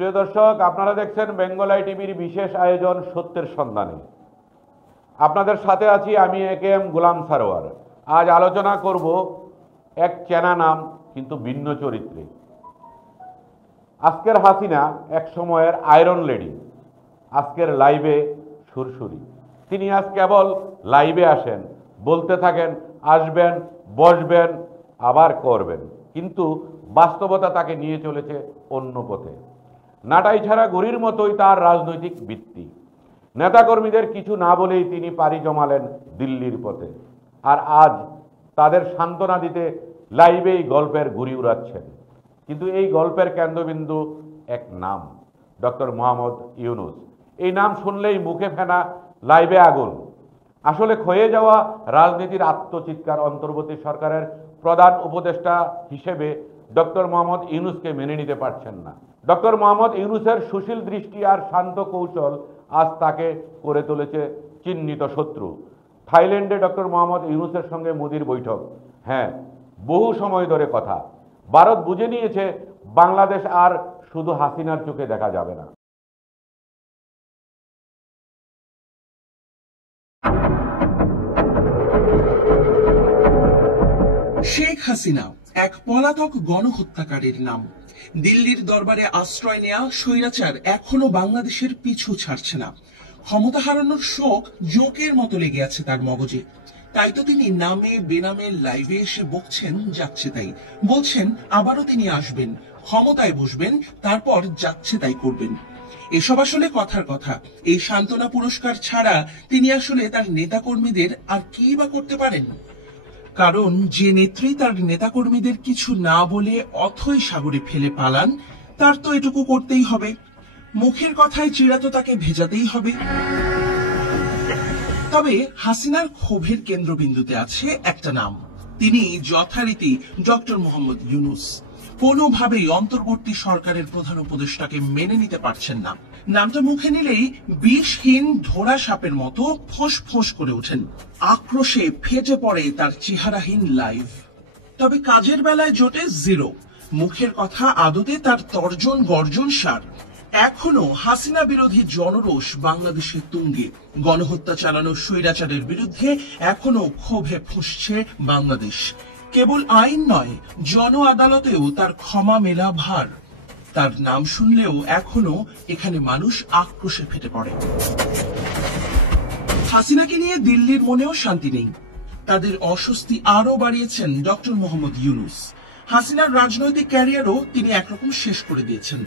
প্রিয় দর্শক, আপনারা দেখছেন বেঙ্গল আই টিভির বিশেষ আয়োজন সত্যের সন্ধানে। আপনাদের সাথে আছি আমি AKM গোলাম সারোয়ার। আজ আলোচনা করব এক চেনা নাম কিন্তু ভিন্ন চরিত্রে। আজকের হাসিনা এক সময়ের আয়রন লেডি, আজকের লাইভে সুরসুরি। তিনি আজ কেবল লাইভে আসেন, বলতে থাকেন আসবেন, বসবেন, আবার করবেন, কিন্তু বাস্তবতা তাকে নিয়ে চলেছে অন্য পথে। নাটাই ছাড়া গড়ির মতোই তার রাজনৈতিক ভিত্তি। নেতাকর্মীদের কিছু না বলেই তিনি পাড়ি জমালেন দিল্লির পথে, আর আজ তাদের সান্ত্বনা দিতে লাইভেই গল্পের ঘুড়ি উড়াচ্ছেন। কিন্তু এই গল্পের কেন্দ্রবিন্দু এক নাম, ডক্টর মোহাম্মদ ইউনূস। এই নাম শুনলেই মুখে ফেনা, লাইভে আগুন। আসলে ক্ষয়ে যাওয়া রাজনীতির আত্মচিৎকার অন্তর্বর্তী সরকারের প্রধান উপদেষ্টা হিসেবে ডক্টর মোহাম্মদ ইউনূসকে মেনে নিতে পারছেন না। ডক্টর মোহাম্মদ ইউনূসের সুশীল দৃষ্টি আর শান্ত কৌশল আজ তাকে করে তুলেছে চিহ্নিত শত্রু। থাইল্যান্ডে ডক্টর মোহাম্মদ ইউনূসের সঙ্গে মোদির বৈঠক। হ্যাঁ, বহু সময় ধরে কথা। ভারত বুঝে নিয়েছে বাংলাদেশ আর শুধু হাসিনার চোখে দেখা যাবে না। শেখ হাসিনা এক পলাতক গণহত্যাকারীর নাম। দিল্লির দরবারে আশ্রয় নেয়া স্বৈরাচার এখনো বাংলাদেশের পিছু ছাড়ছে না। ক্ষমতা হারানোর শোক জোকের মতো লেগে আছে তার মগজে। তাই তো তিনি নামে বেনামে লাইভে এসে বকছেন যাচ্ছে তাই, বলছেন আবারও তিনি আসবেন, ক্ষমতায় বসবেন, তারপর যাচ্ছে তাই করবেন। এসব আসলে কথার কথা। এই সান্ত্বনা পুরস্কার ছাড়া তিনি আসলে তার নেতাকর্মীদের আর কি বা করতে পারেন? কারণ যে নেত্রী তার নেতাকর্মীদের কিছু না বলে অথই সাগরে ফেলে পালান, তার তো এটুকু করতেই হবে। মুখের কথায় চিড়া তো তাকে ভেজাতেই হবে। তবে হাসিনার ক্ষোভের কেন্দ্রবিন্দুতে আছে একটা নাম। তিনি যথারীতি ডক্টর মোহাম্মদ ইউনূস। কোনোভাবেই অন্তর্বর্তী সরকারের প্রধান উপদেষ্টাকে মেনে নিতে পারছেন না। নামটা মুখে নিলেই বিষহীন ধোড়া সাপের মতো ফোঁস ফোঁস করে ওঠেন। আক্রোশে ফেটে পড়ে তার চেহারাহীন লাইভ। তবে কাজের বেলায় জোটে জিরো। মুখের কথা আদতে তার তর্জন গর্জন সার। এখনো হাসিনা বিরোধী জনরোষ বাংলাদেশে তুঙ্গে। গণহত্যা চালানো স্বৈরাচারের বিরুদ্ধে এখনো ক্ষোভে ফুঁসছে বাংলাদেশ। কেবল আইন নয়, জন আদালতেও তার ক্ষমা মেলা ভার। তার নাম শুনলেও এখনো এখানে মানুষ আক্রোশে ফেটে পড়ে। হাসিনাকে নিয়ে দিল্লির মনেও শান্তি নেই। তাদের অস্বস্তি আরো বাড়িয়েছেন ডক্টর মোহাম্মদ ইউনূস। হাসিনার রাজনৈতিক ক্যারিয়ারও তিনি একরকম শেষ করে দিয়েছেন।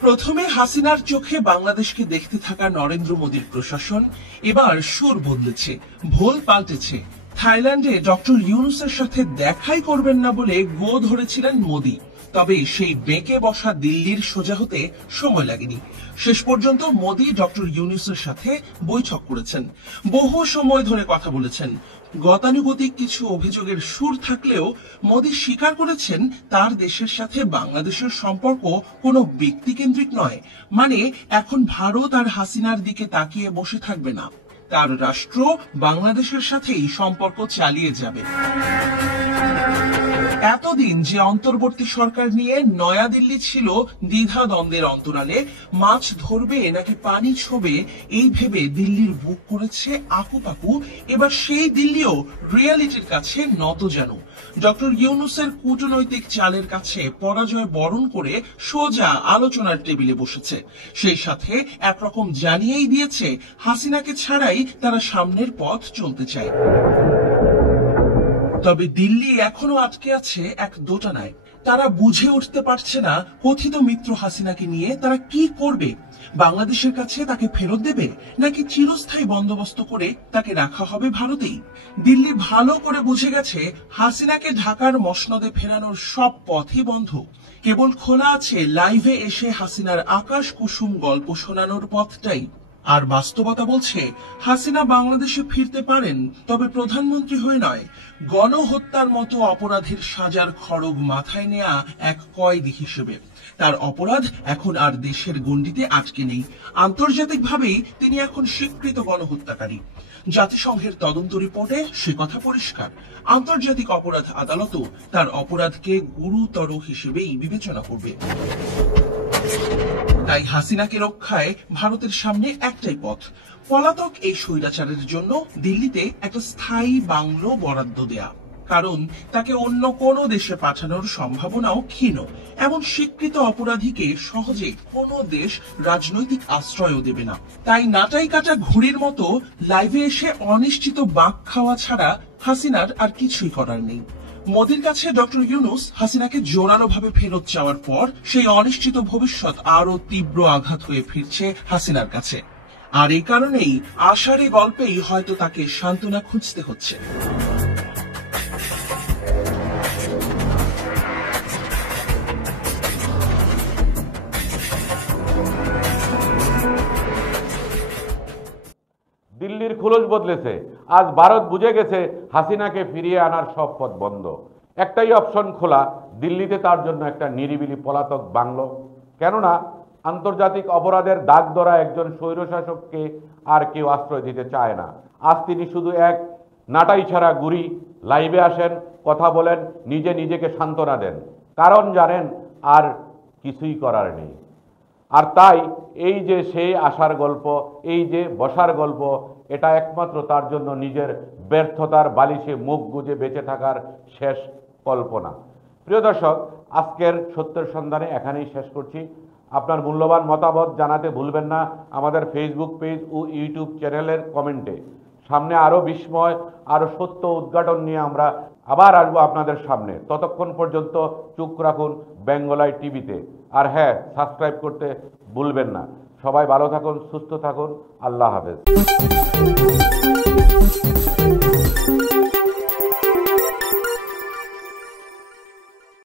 প্রথমে হাসিনার চোখে বাংলাদেশকে দেখতে থাকা নরেন্দ্র মোদীর প্রশাসন এবার সুর বদলেছে, ভোল পাল্টেছে। থাইল্যান্ডে ডক্টর ইউনূসের সাথে দেখাই করবেন না বলে গো ধরেছিলেন মোদী। তবে সেই বেঁকে বসা দিল্লির সোজা হতে সময় লাগেনি। শেষ পর্যন্ত মোদী ডক্টর ইউনূসের সাথে বৈঠক করেছেন, বহু সময় ধরে কথা বলেছেন। গতানুগতিক কিছু অভিযোগের সুর থাকলেও মোদী স্বীকার করেছেন তার দেশের সাথে বাংলাদেশের সম্পর্ক কোনো ব্যক্তিকেন্দ্রিক নয়। মানে এখন ভারত আর হাসিনার দিকে তাকিয়ে বসে থাকবে না, তার রাষ্ট্র বাংলাদেশের সাথেই সম্পর্ক চালিয়ে যাবে। এতদিন যে অন্তর্বর্তী সরকার নিয়ে নয়াদিল্লি ছিল দ্বিধা দ্বন্দ্বের অন্তরালে, মাছ ধরবে নাকি পানি ছোবে এই ভেবে দিল্লির বুক করেছে আকুপাকু। এবার সেই দিল্লিও রিয়ালিটির কাছে নত যেন। ডক্টর ইউনূসের কূটনৈতিক চালের কাছে পরাজয় বরণ করে সোজা আলোচনার টেবিলে বসেছে। সেই সাথে একরকম জানিয়েই দিয়েছে হাসিনাকে ছাড়াই তারা সামনের পথ চলতে চায়। তবে দিল্লি এখনো আটকে আছে এক দোটানায়। তারা বুঝে উঠতে পারছে না কথিত মিত্র হাসিনাকে নিয়ে তারা কি করবে। বাংলাদেশের কাছে তাকে ফেরত দেবে নাকি চিরস্থায়ী বন্দোবস্ত করে তাকে রাখা হবে ভারতেই। দিল্লি ভালো করে বুঝে গেছে হাসিনাকে ঢাকার মসনদে ফেরানোর সব পথই বন্ধ। কেবল খোলা আছে লাইভে এসে হাসিনার আকাশ কুসুম গল্প শোনানোর পথটাই। আর বাস্তবতা বলছে হাসিনা বাংলাদেশে ফিরতে পারেন, তবে প্রধানমন্ত্রী হয়ে নয়, গণহত্যার মতো অপরাধের সাজার খড়গ মাথায় নেয়া এক কয়েদি হিসেবে। তার অপরাধ এখন আর দেশের গণ্ডিতে আটকে নেই। আন্তর্জাতিকভাবেই তিনি এখন স্বীকৃত গণহত্যাকারী। জাতিসংঘের তদন্ত রিপোর্টে সে কথা পরিষ্কার। আন্তর্জাতিক অপরাধ আদালতও তার অপরাধকে গুরুতর হিসেবেই বিবেচনা করবে। তাই হাসিনাকে রক্ষায় ভারতের সামনে একটাই পথ, পলাতক এই স্বৈরাচারের জন্য দিল্লিতে একটা স্থায়ী বাংলো বরাদ্দ দেয়া। কারণ তাকে অন্য কোনো দেশে পাঠানোর সম্ভাবনাও ক্ষীণ। এমন স্বীকৃত অপরাধীকে সহজে কোনো দেশ রাজনৈতিক আশ্রয়ও দেবে না। তাই নাটাই কাটা ঘুড়ির মতো লাইভে এসে অনিশ্চিত বাঁক খাওয়া ছাড়া হাসিনার আর কিছুই করার নেই। মোদির কাছে ডক্টর ইউনূস হাসিনাকে জোরালোভাবে ফেরত চাওয়ার পর সেই অনিশ্চিত ভবিষ্যৎ আরো তীব্র আঘাত হয়ে ফিরছে হাসিনার কাছে। আর এই কারণেই আশার এই গল্পেই হয়তো তাকে সান্ত্বনা খুঁজতে হচ্ছে। দিল্লির খোলস বদলেছে। আজ ভারত বুঝে গেছে হাসিনাকে ফিরিয়ে আনার সব পথ বন্ধ। একটাই অপশন খোলা, দিল্লিতে তার জন্য একটা নিরিবিলি পলাতক বাংলো। কেননা আন্তর্জাতিক অপরাধের দাগ ধরা একজন স্বৈরশাসককে আর কেউ আশ্রয় দিতে চায় না। আজ তিনি শুধু এক নাটাই ছাড়া গুড়ি, লাইভে আসেন, কথা বলেন, নিজেকে সান্ত্বনা দেন। কারণ জানেন আর কিছুই করার নেই। আর তাই এই যে সেই আসার গল্প, এই যে বসার গল্প, এটা একমাত্র তার জন্য নিজের ব্যর্থতার বালিশে মুখ গুজে বেঁচে থাকার শেষ কল্পনা। প্রিয় দর্শক, আজকের সত্যের সন্ধানে এখানেই শেষ করছি। আপনার মূল্যবান মতামত জানাতে ভুলবেন না আমাদের ফেসবুক পেজ ও ইউটিউব চ্যানেলের কমেন্টে। সামনে আরও বিস্ময়, আরও সত্য উদ্ঘাটন নিয়ে আমরা আবার আসবো আপনাদের সামনে। ততক্ষণ পর্যন্ত চোখ রাখুন বেঙ্গলাই টিভিতে। আর হ্যাঁ, সাবস্ক্রাইব করতে ভুলবেন না। সবাই ভালো থাকুন, সুস্থ থাকুন। আল্লাহ হাফেজ।